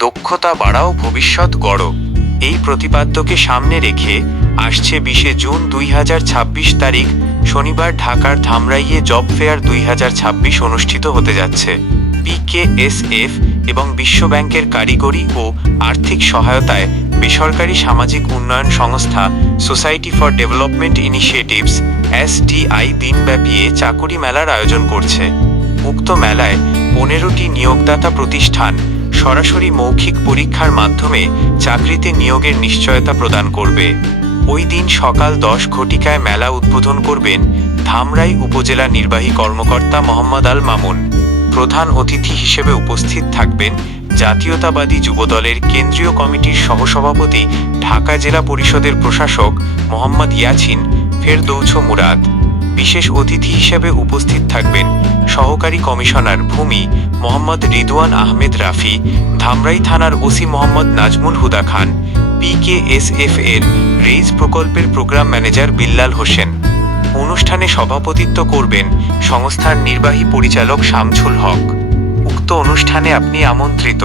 দক্ষতা বাড়াও, ভবিষ্যৎ গড়ো। এই প্রতিপাদ্যকে সামনে রেখে আসছে 20 জুন 2026 তারিখ শনিবার ঢাকার ধামরাইয়ে জব ফেয়ার 2026 অনুষ্ঠিত হতে যাচ্ছে। PKSF এবং বিশ্বব্যাংকের কারিগরি ও আর্থিক সহায়তায় বেসরকারি সামাজিক উন্নয়ন সংস্থা society for development initiatives SDI দিনব্যাপী চাকুরি মেলার আয়োজন করছে। উক্ত মেলায় 15টি নিয়োগদাতা প্রতিষ্ঠান সরাসরি মৌখিক পরীক্ষার মাধ্যমে চাকরিতে নিয়োগের নিশ্চয়তা প্রদান করবে। ওই দিন সকাল 10 ঘটিকায় মেলা উদ্বোধন করবেন ধামরাই উপজেলা নির্বাহী কর্মকর্তা মোহাম্মদ আল মামুন। প্রধান অতিথি হিসেবে উপস্থিত থাকবেন জাতীয়তাবাদী যুবদলের কেন্দ্রীয় কমিটির সহসভাপতি, ঢাকা জেলা পরিষদের প্রশাসক মোহাম্মদ ইয়াছিন ফেরদৌছ মুরাদ। বিশেষ অতিথি হিসেবে উপস্থিত থাকবেন সহকারী কমিশনার ভূমি মোহাম্মদ রিদওয়ান আহমেদ রাফি, ধামরাই থানার ওসি মোহাম্মদ নাজমুল হুদা খান, PKSF এর রেইজ প্রকল্পের প্রোগ্রাম ম্যানেজার বিল্লাল হোসেন। অনুষ্ঠানে সভাপতিত্ব করবেন সংস্থার নির্বাহী পরিচালক শামছুল হক। উক্ত অনুষ্ঠানে আপনি আমন্ত্রিত।